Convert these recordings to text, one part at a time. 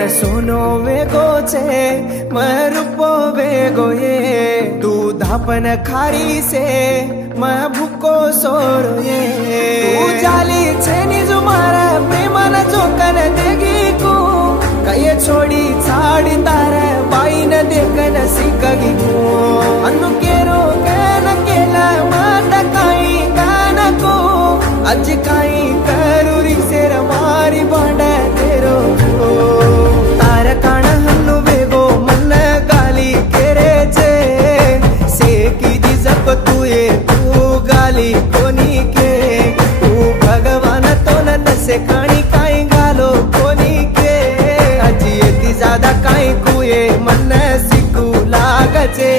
मन सोनो वेगो छे मैं रूपो वेगो ये तू धापन खारी से मैं भूको सोरो ये तू जाली छे निज मारा प्रेमन जोकन देगी को कये छोड़ी छाड़ी तारे बाई न देखन सिकगी को अनु केरो केन केला माता काई गान को अज काई करूरी सेर मारी बांडा तेरो तार काण हन्नु वेगो मन गाली केरे छे सेकी दी जप तुए तू गाली कोनी के तू भगवान तो न दसे काणी काई गालो कोनी के अजी एती ज्यादा काई कुए मन सिकू लागचे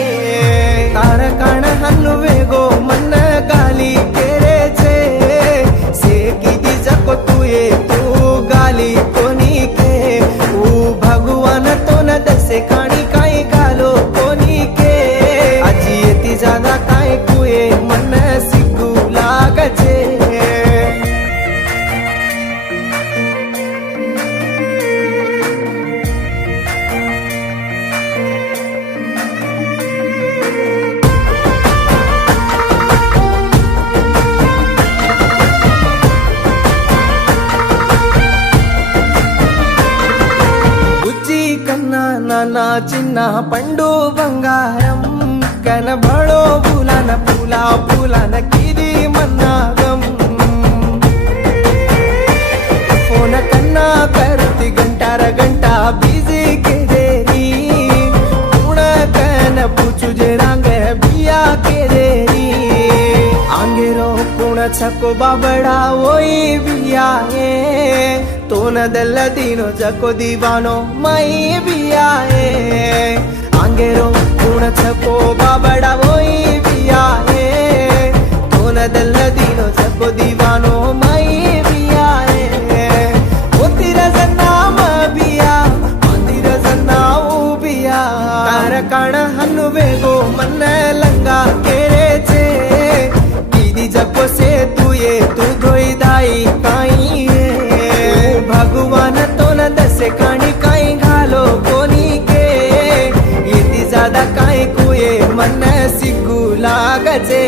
तार काण हन्नु वेगो मन गाली केरे छे सेकी दी जप तुए तू गाली कोनी के ऊ भगवान तो न दसे काणी काई गालो कोनी के अजी एती ज्यादा काई कुए मन सिकू लागचे నానా చిన్న పండు బంగారం కనబడో పూలన పూల పూలన కిది మన్నాగం ఫోన కన్నా కరుతి గంటార గంట బిజీ కేదేరి గుణ కన పూచు जे रांग बिया केदेरी आंगेरो कुण छको बाबड़ा ओई बिया ए तो न दल दीनो जको दीवानो मई बिया ए आंगेरो कुण छको बाबड़ा ओई बिया ए तो न दल दीनो जको दीवानो मई बिया ए ओ तेरा जन्नाम बिया तेरा जन्नाऊ बिया तार काण हन्नु वेगो मन लंगा केरे छे कीदी जको से तू ये तू धोई दाई काई भगवान तो न दसे काणी काई घालो कोनी के येती ज्यादा काई कुए मन सिकू लागचे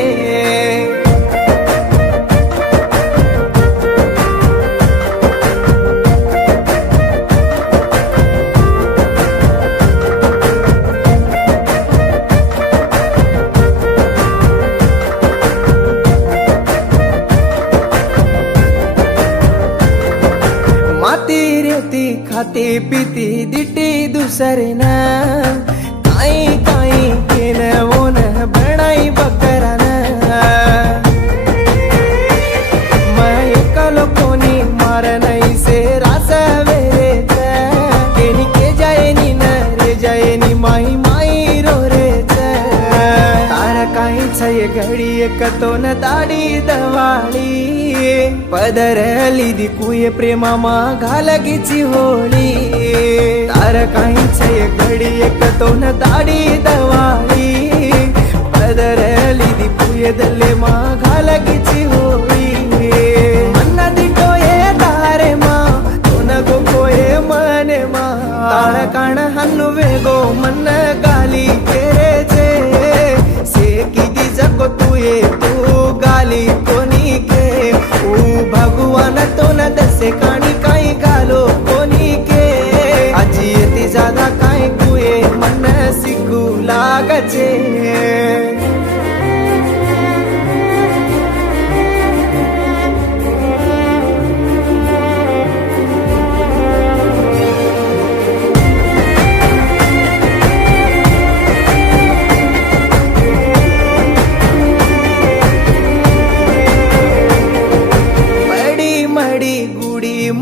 खाती पीती दिटी दूसरे न काई काई के न वो न बनाई बकरा न मैं एकलो कोनी मार नहीं से रास वेरे केनी के जाए नी न रे जाए नी माई माई रो रे तारा काई छे घड़ी एक तो न दाड़ी दवाड़ी पदरली कुये प्रेमा मा घालगीची होळी तार काही छे घडी एक तो न दाडी दवाळी पदरली कुये दल्ले मा घालगीची होळी मन दिटो ये तारे मा तो न गो कोये मने मा ताळ काण हन्नु वेगो मन गाली केरे छे सेकी दी जको तुये तू गाली कोनी के भगवान तो न दसे काणी काई गालो कोनी के अजी एती ज्यादा काई कुए मन सिकू लागचे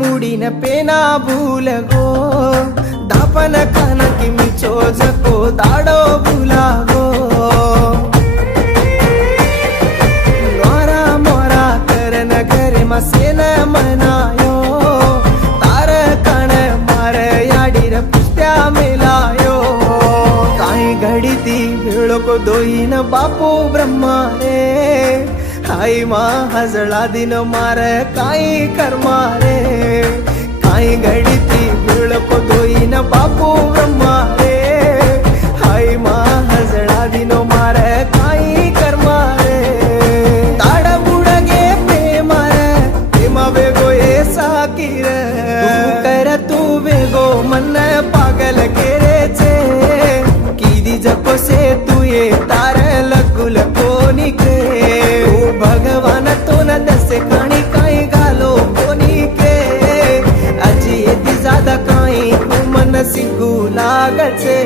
मुडीन पेना भूल गो दापन खान की मिचो जको दाडो भूला गो नोरा मोरा करन घर मसेन मनायो तार कण मार याडीर पुस्त्या मिलायो काई घडी ती भेळो को दोईन बापू ब्रह्मा रे हाई मा हजळा दिन मार काई कर्मा रे काई घडी ती मिळको दोईन बापू ब्रह्मा रे हाय मा हजळा दिनो मार काई कर्मा रे ताड बुडगे प्रेम वेगो ये साकीर तू वेगो मन पागल केरे छे कीदी जको से तू ये तार लगुल कोनी के भगवान तो न दसे कणी काई गालो कोनी के अजी एदी ज्यादा काई तू मन सिंगू लागचे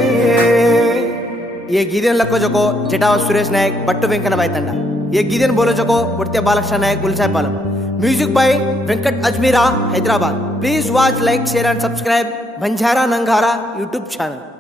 ये गीदेन लको जको चिटाव सुरेश नायक बट्टू वेंकन बायतंडा ये गीदेन बोलो जको बुर्त्या बालकृष्ण नायक गुलसाय पालम music by Venkat Ajmera Hyderabad. Please watch, like, share and subscribe Banjara Nangara YouTube channel.